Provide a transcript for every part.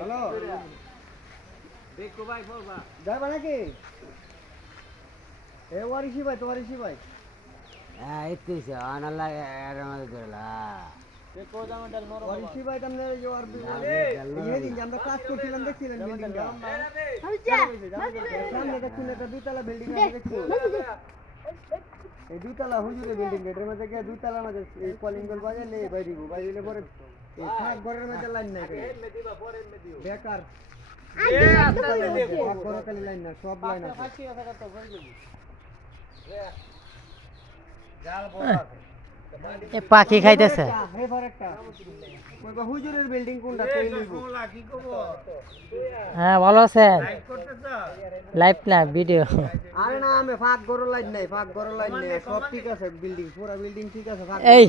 hello দেখো ভাই বলবা যাইবা নাকি এ ওয়ারিশি ভাই তোমার ঋষি ভাই এত্তিছে অনালা এর মধ্যে ধরলা ওয়ারিশি ভাই তোমরা এই দিন আমরা কাজ করছিলাম দেখছিলেন বিল্ডিংটা সামনে দেখুন একটা দুইতলা বিল্ডিং আছে দেখুন এই দুইতলা হুজুরের বিল্ডিং এটার মধ্যে গিয়ে দুইতলার মধ্যে এই কলিং বেল বাজালে বাইরে পরে এই ফাঁক ঘরের মধ্যে লাইন নাই বেকার ঘরকালি লাইন না সব লাইন আছে এ পাখি খাইতেছে হুজুরের বিল্ডিং কোনটা হ্যাঁ ভালো আছেন লাইভ না ভিডিও আরে না আমি ফাঁক ঘর লাইন নাই ফাঁক ঘর লাইন নাই সব ঠিক আছে বিল্ডিং পুরো বিল্ডিং ঠিক আছে ফাঁক এই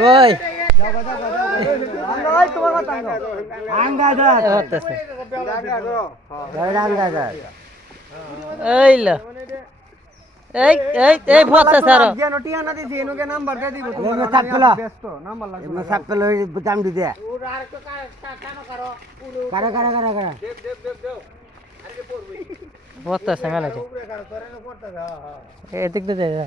কই তোমার কথা হতেছে এই ল এই এই এই হতেছে আর জ্ঞান টিয়া না দিছি এনুকে নাম্বার দিয়ে দিব এমন সাপলা ব্যস্ত নাম্বার লাগবে এমন সাপলা দাম দি দে কারা কারা কারা কারা হতেছে মেলাতে এদিক দিয়ে যা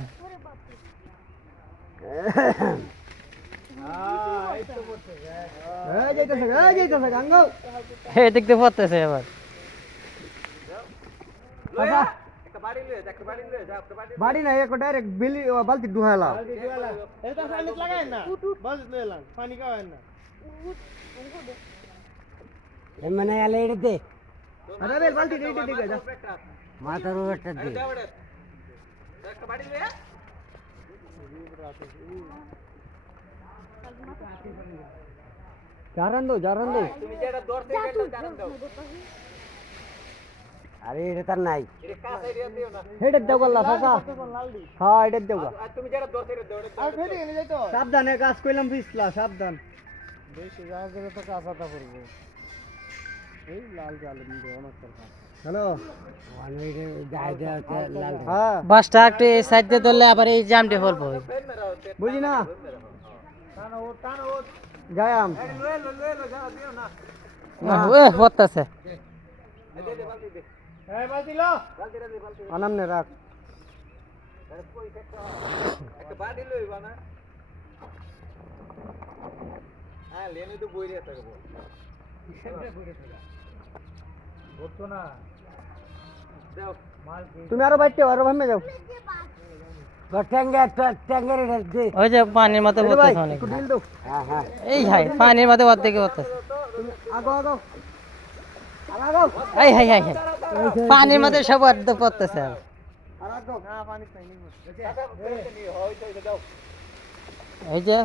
যাইতেছে গাঙ্গো এদিক দিয়ে হতেছে এবার বাড়ি না এক ডাইরেক্ট বিলি বালতি ডুহালা এমন আলে এড়ে আরে বেল বালতি দিতে দিকে যা মাথার উপরটা দে জারান দো তুমি যেটা দর থেকে গেল জানেন দাও আরে এটা তার নাই এটা কাজ এরিয়া দিও না হেডে দাও গল্লা ফাকা হ্যাঁ হেডে দাও আর তুমি যেটা দর থেকে দাও আর ফেটে গেলে যাই তো সাবধানে কাজ কইলাম পিছলা সাবধান বেশি জায়গা করে তো কাজ আটা করব এই লাল জাল দিয়ে অনেক কথা হ্যালো ওয়ানইডে গায় দে লাল হ্যাঁ বাসটা একটু এই সাইড দিয়ে ধরলে আবার এই জামটি ফলবো বুঝি না যায়াম হতেছে আনামনে রাখ একটা বাড়ি লইবা না হ্যাঁ লেনে তো বইরে থাকবো বুঝছো না যাও তুমি আরো বাইতে আরো ভামে যাও ট্যাঙ্গের দে ওই যে পানির মধ্যে হতেছে অনেক একটু ঢিল দাও হ্যাঁ হ্যাঁ এই হাই পানির মধ্যে অর্ধেক হতেছে তুমি আগো আগো আগো এই হাই হাই হাই পানির মধ্যে সব অর্ধেক পড়তেছে আর আগো না পানি পাইনি এই যে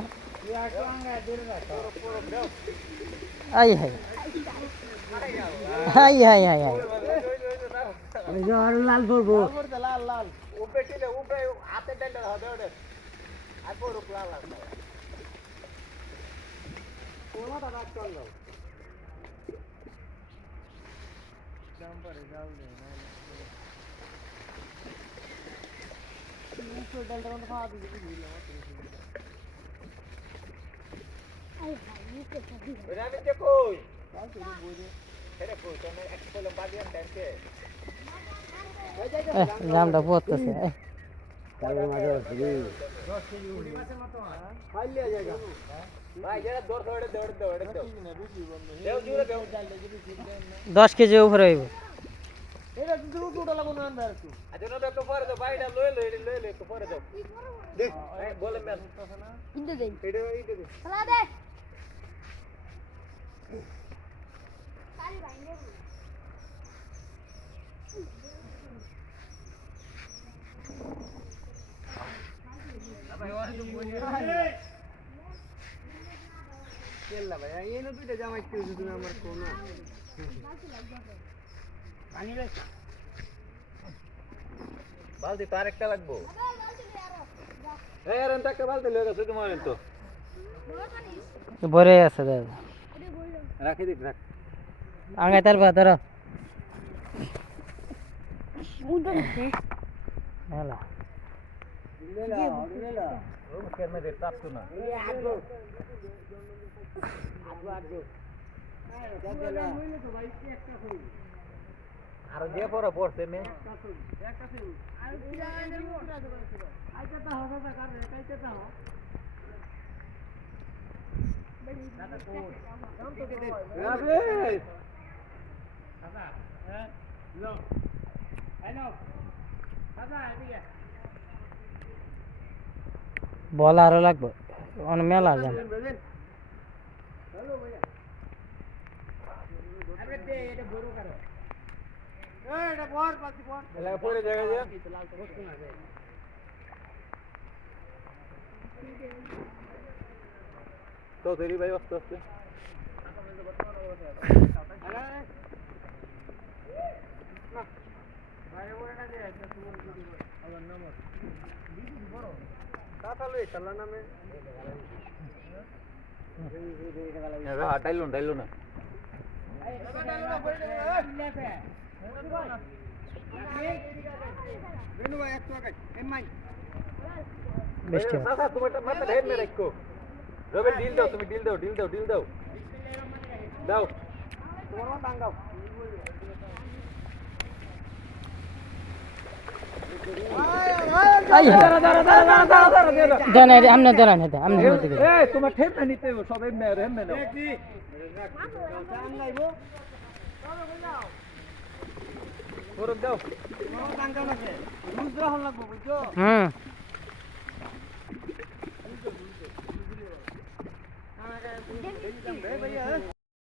এই high high high high high এই যে আর লাল পড়বো লাল লাল উপরে টিলে উপরে হাতে ডান্ডা হবে ওটা আর বড় লাল লাল কোনটা রাখ চল দাও জাম্পারে যাও দে উপরে ডালটা কোন ফাড়া দিবি দিলাম ওরা আমি তে কই এটা কই তুমি এক কলম বাদিয়ান টাইমকে জামটা পড়তেছে কালো মাঝে বসবি খাইলে জায়গা ভাই যেটা দর দৌড়ে দৌড়ে দৌড়ে দাও দেও জুড়ে দেও 10 কেজি উপরে হইব এটা দুটো দুটো লাগো না আনবার একটু আজ না তো পরে দাও ভাইটা লই লই লই লই তো পরে দাও দেখ বলে মেল ইন্দে দেই এটা ইতে দে চলা দে কেলা ভাই এই না দুইটা জামাই কি হইছে তুমি আমার কোন পানি রে বালতি তো আরেকটা লাগবো এই আর একটা বালতি লয়ে গেছে তোমার তো ভরে আছে দাদা রাখি দিক রাখ আঙ্গাই তার ধর হ্যালো লেলা মুখের মধ্যে চাপতো না আর যে পরে পড়ছে মে বল আরো লাগবে অনেক মেলা যান পড়ে জায়গা যে তো তৈরি ভাই আস্তে আস্তে ডাইলো না বৃষ্টি তুমি মাথা ঢের মেরে রাখো রবে ডিল দাও তুমি ডিল দাও দাও দেন আমনে দেন আমনে এই তোমার ঠেপ নিতে সব এমনি এমনি নাও বরফ দাও হুম